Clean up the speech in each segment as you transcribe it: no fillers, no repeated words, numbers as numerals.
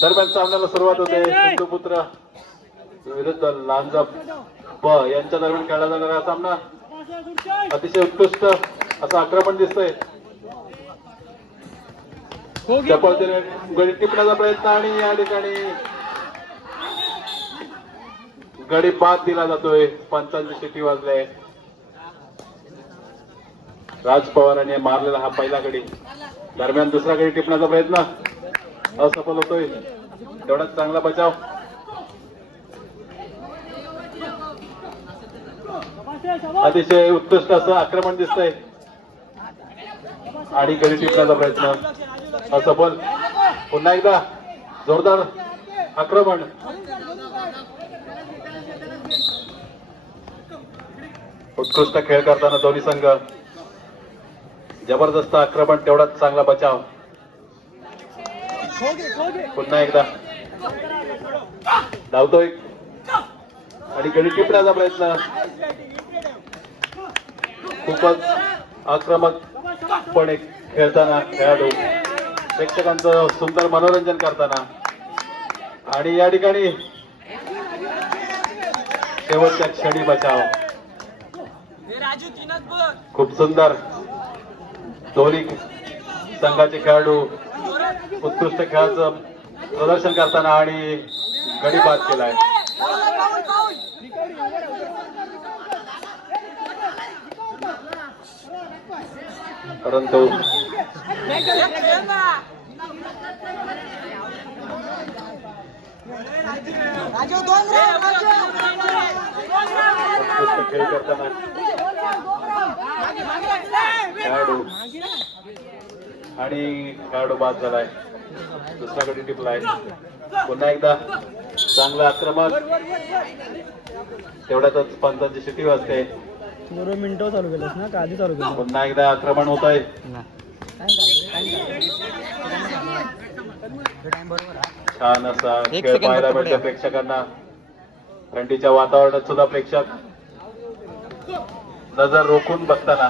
दरम्यान सामन्याला सुरुवात होते. सिंधुपुत्र विरुद्ध लांजा प यांच्या दरम्यान खेळला जाणारा हा सामना अतिशय उत्कृष्ट असं आक्रमण दिसतंय. त्या पद्धतीने गडी टिपण्याचा प्रयत्न आणि या ठिकाणी गडी बाद दिला जातोय. पंचांची शिटी वाजले. राज पवारांनी मारलेला हा पहिला गडी. दरम्यान दुसरा गडी टिपण्याचा प्रयत्न असफल होतोय. तेवढाच चांगला बचाव. अतिशय उत्कृष्ट असं आक्रमण दिसतंय आणि गडी टिपण्याचा प्रयत्न असफल. पुन्हा एकदा जोरदार आक्रमण. उत्कृष्ट खेळ करताना दोन्ही संघ. जबरदस्त आक्रमण तेवढाच चांगला बचाव. पुन्हा एकदा धावतोय आणि गडी टिपण्याचा प्रयत्न. खूपच आक्रमकपणे खेळताना खेळाडू प्रेक्षकांचं सुंदर मनोरंजन करताना आणि या ठिकाणी शेवटच्या क्षणी बचाव. खूप सुंदर दोन्ही संघाचे खेळाडू उत्कृष्ट खेळाचं प्रदर्शन करताना आणि गडी बाद केलाय. परंतु उत्कृष्ट खेळ करताना खेळाडू आणि खेळाडू बाद झालाय. दुसरा गडी टिपलाय. पुन्हा एकदा चांगलं आक्रमक. तेवढ्यातच पंचांची शिटी वाजते. मिनिटं चालू केलंस ना का आधी चालू केलं? पुन्हा एकदा आक्रमण होत आहे. छान असा खेळ पाहायला मिळतो प्रेक्षकांना. थंडीच्या वातावरणात सुद्धा प्रेक्षक नजर रोखून बसताना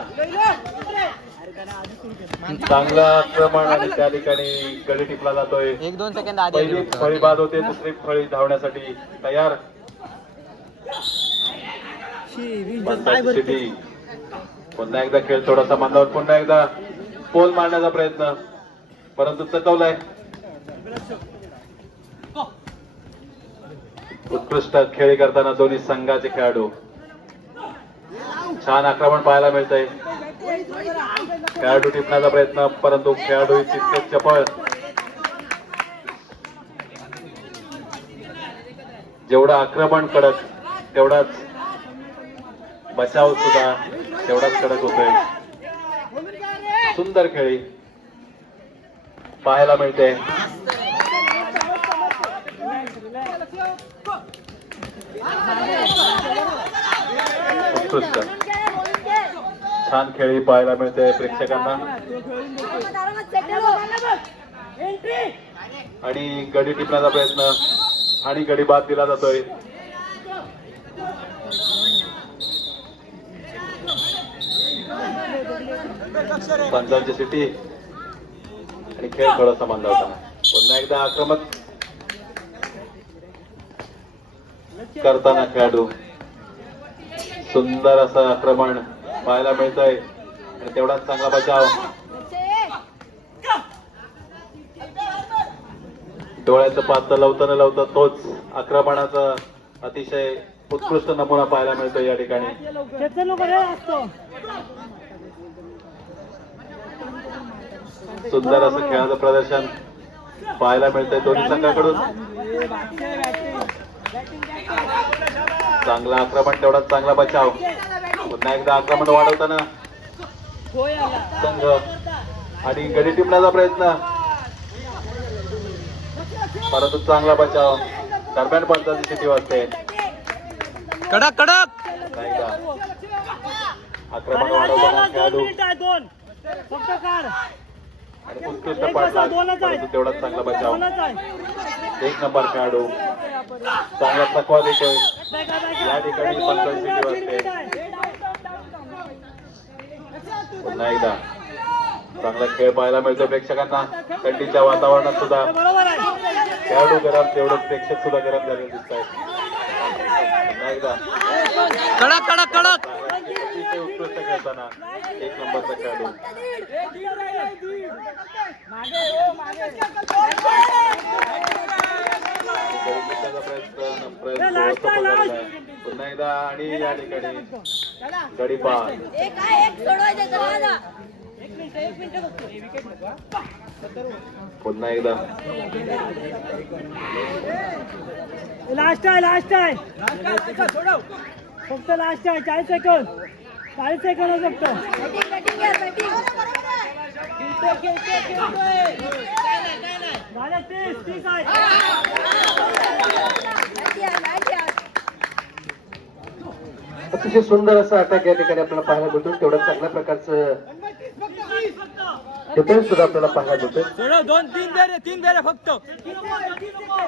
चांगलं आक्रमण आणि त्या ठिकाणी गडी टिपला जातोय. 1-2 सेकंद आधी पहिली फळी बाद होते. दुसरी फळी धावण्यासाठी तयार. सिटी पुन्हा एकदा खेळ थोडासा मंदावर. पुन्हा एकदा पोल मारण्याचा प्रयत्न परंतु चकवलाय. उत्कृष्ट खेळी करताना दोन्ही संघाचे खेळाडू. छान आक्रमण पाहायला मिळतंय. खेळाडू टिपण्याचा प्रयत्न परंतु खेळाडू तितके चपळ. जेवढं आक्रमण कडक तेवढाच बचाव सुद्धा तेवढाच कडक होतोय. सुंदर खेळी पाहायला मिळते. उत्कृष्ट छान खेळी पाहायला मिळते प्रेक्षकांना आणि गडी टिपण्याचा प्रयत्न आणि गडी बाद दिला जातोय. पंचांची सिटी आणि खेळ थोडासा मंदावताना. पुन्हा एकदा आक्रमक करताना खेळाडू. सुंदर असं आक्रमण पाहायला मिळतंय आणि तेवढाच चांगला बचाव. डोळ्याचं पात्र लावता न लावता तोच आक्रमणाचा अतिशय उत्कृष्ट नमुना पाहायला मिळतोय या ठिकाणी. सुंदर असं खेळाचं प्रदर्शन पाहायला मिळतंय दोन्ही संघाकडून. चांगला आक्रमण तेवढाच चांगला बचाव. पुन्हा एकदा आक्रमण वाढवताना संघ आणि गडी टिपण्याचा प्रयत्न परंतु चांगला बचाव. दरम्यान पंचांची शिटी वाजते. कडक कडक आक्रमण वाढवताना खेळाडू आणि उत्कृष्ट पाठलाग परंतु तेवढाच चांगला बचाव. 1 नंबर खेळाडू चांगला चकवा देतोय. या ठिकाणी पंचांची शिटी वाजते. पुन्हा एकदा चांगला खेळ पाहायला मिळतो प्रेक्षकांना. थंडीच्या वातावरणात सुद्धा खेळाडू गरम तेवढंच प्रेक्षक सुद्धा गरम झालेले दिसत आहेत. पुन्हा एकदा कडक कडक कडक अतिशय उत्कृष्ट खेळताना एक नंबरचा खेळाडू. पुन्हा एकदा आणि या ठिकाणी गडीपार. पुन्हा एकदा लास्ट आहे फक्त लास्ट आहे. 40 सेकंद फक्त. झाले 30 आहे. अतिशय सुंदर असा अटॅक या ठिकाणी आपल्याला पाहायला मिळतो. तेवढ्या चांगल्या प्रकारचं डिफेन्स सुद्धा आपल्याला पाहायला मिळतो. 3 दे फक्त.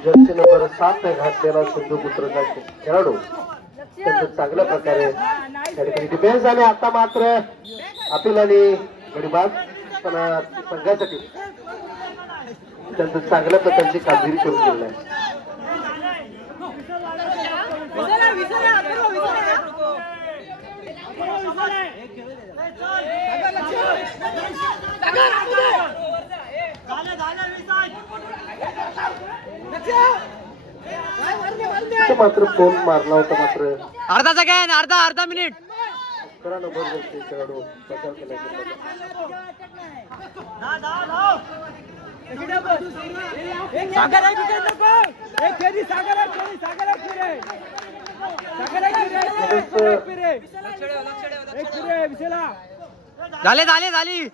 जर्सी नंबर 7 घातलेला सिंधुपुत्रचा खेळाडू त्यांचं चांगल्या प्रकारे त्या ठिकाणी डिफेन्स. आणि आता मात्र अपिल आणि गडीबाज पण संघासाठी त्यांचं चांगल्या प्रकारची कामगिरी करून गेलेलं आहे. मात्र फोन मारला होता. मात्र अर्धा सेकंड अर्धा मिनिट. खरा नंबर खेळाडू बचाव केला. झाली